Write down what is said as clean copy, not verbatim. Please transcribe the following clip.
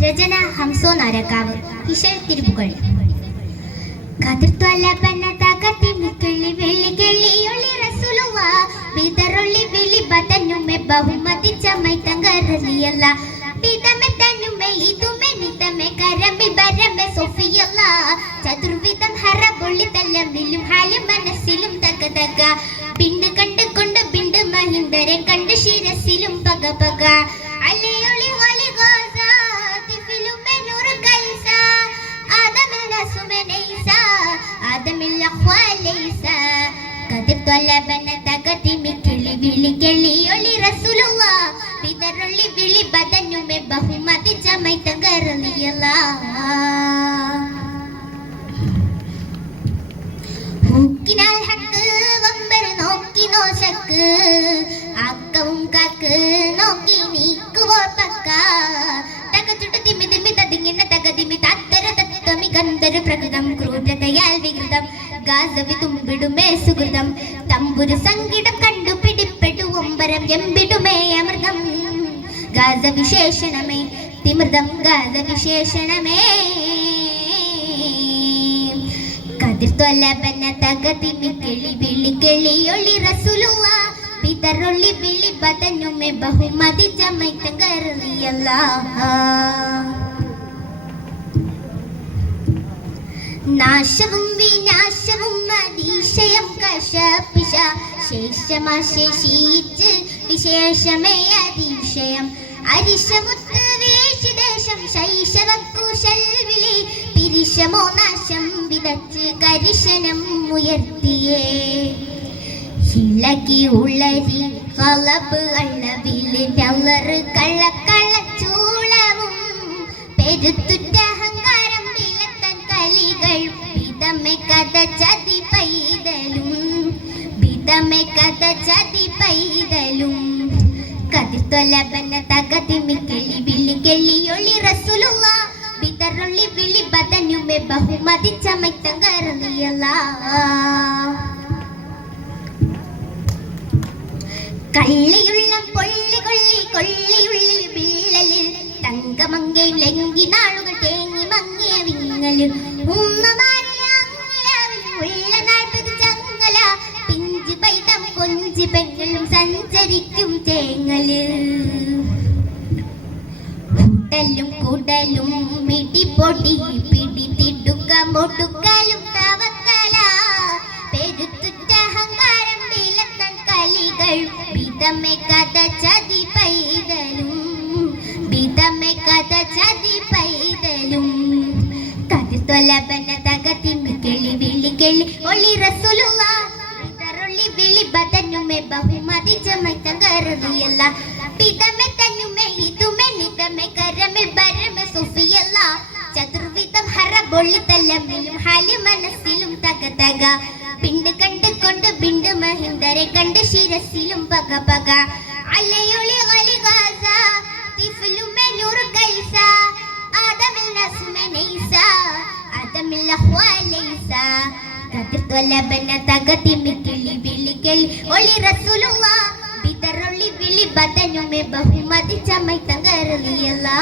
രചന ഹംസോ നാരക്കാവ്, ഇശൽ തിരുപ്പുകൾ. കതിർത്തോലപ്പന തകർത്തി മിക്കിളി വെള്ളി കെള്ളിയൊളി റസൂലുവ വിതറൊള്ളി വിളി ബതനുമെ ബഹുമതി ചമൈതങ്കറലിയല്ല വിതമെ തനുമെ ഇതുമെ നിതമെ കരമി ബരമെ സൊഫിയല്ല ചതുർവിധം ഹറബൊള്ളി തല്ലമിലും ഹാലും മനസ്സിലും തകതക പിണ്ട് കണ്ട് കൊണ്ട് ബിണ്ട് മഹിന്ദരെ കണ്ട് ശിരസിലും പക പക അലയൊളി വലി ഗോസ തിഫിലുമെ നൂറ് കൈസ ആദമിൽ നസുമെ നൈസ ആദമിൽ അഖ്വാലൈസ കദിർ തൊലബന തകതി മിക്കിളി വിളി കെളിയൊളി റസൂലുള്ളാ വിതറൊള്ളി വിളി ബദനുമെ ബഹുമതി ചമൈതങ്കറലിയല്ലാ ഹൂക്കിനാൽ ഹക്ക് വമ്പർ നോക്കി നോശക്ക് ആക്കവും കാക്ക് നോക്കി നീക്കുവോ പക്ക തകച്ചുട്ട് തിമി തിമി തതിങ്ങിന തകതിമി താത്തര തത്തമി ഗന്ധര പ്രകൃതം ക്രൂരതയാൽ വികൃതം ഗാസവി തുമ്പിടുമേ സുഹൃതം തമ്പുരു സംഗീതം കണ്ടു പിടിപ്പെടു ഒമ്പരം എമ്പിടുമേ അമൃതം ഗാസ വിശേഷണമേ തിമൃതം ഗാസ വിശേഷണമേ കതിർ തൊലബന തകതി മിക്കിളി വിളി കെളിയൊളി റസൂലുവ വിതറൊള്ളി വിളി ബദനുമെ ബഹുമതി ചമൈതങ്കറലിയല്ലാ നാശവും വിനാശവും അതിശയം കശപിശ ശേഷമശേഷിച്ച് വിശേഷമേ അതിശയം അരിശമുത്ത് വേഷിദേശം ശൈശവക്കുശൽ വിളി പിരിശമോ നാശം വിതച്ച് കരിശനം ഉയർത്തിയേ ഇളകി ഉളരി കളബ് അള്ളവില് ഞള്ളറ് കള്ളക്കള്ളച്ചൂളവും പെരുത്തുറ്റ അഹങ്കാരം വിലത്തൻ കലികൾ വിധമെ കഥ ചതി പൈതലും വിധമെ കഥ ചതി പൈതലും കതിർ തൊലബന തകതി മിക്കിളി വിളി കെളിയൊളി റസൂലുള്ളാ വിതറൊള്ളി വിളി ബദനുമെ ബഹുമതി ചമൈതങ്കറലിയല്ലാ കള്ളിയുള്ള പൊള്ളി കൊള്ളി കൊള്ളിയുള്ളിൽ വിള്ളലിൽ തങ്കമങ്കയും ലങ്കി നാളുകൾ തേങ്ങി മങ്ങിയ വിങ്ങലിൽ ഉള്ള 40 ചങ്ങല പിഞ്ചു പൈതം കൊഞ്ചി പെങ്ങളും സഞ്ചരിക്കും തേങ്ങല് കൂട്ടലും കൂടലും മിടിപ്പൊടി പിടിതിടുക മൊടുക്കലും തവക്കല പെരുത്തുറ്റ അഹങ്കാരം വിലത്തൻ കലികൾ വിധമെ കഥ ചതി പൈതലും വിധമെ കഥ ചതി പൈതലും കതിർ തൊലബന തകതി മിക്കിളി വിളി കെളി ഒളി റസൂലുള്ളാ വിതറൊള്ളി വിളി ബദനുമെ ബഹുമതി ചമൈതങ്കറലിയല്ലാ വിധമെ തനുമെ ഇതുമെ നിതമെ കരമിൽ ബരമെ സൊഫിയല്ലാ ചതുർവിധം ഹറബൊള്ളി തല്ലമിലും ഹാലി മനസ്സിലും തകതക പിണ്ട് കണ്ട് കൊണ്ട് ബിണ്ട് മഹിന്ദരെ കണ്ട് ശിരസിലും പക പക അലയൊളി വലി ഗാസ തിഫിലുമെ നൂറ് കൈസ ആദമിൽ നസുമെ നൈസ ആദമിൽ അഖ്വാലൈസ കതിർ തൊലബന തകതി മിക്കിളി വിളി കെളിയൊളി റസൂലുള്ളാ വിതറൊള്ളി വിളി ബദനുമെ ബഹുമതി ചമൈതങ്കറലിയല്ലാ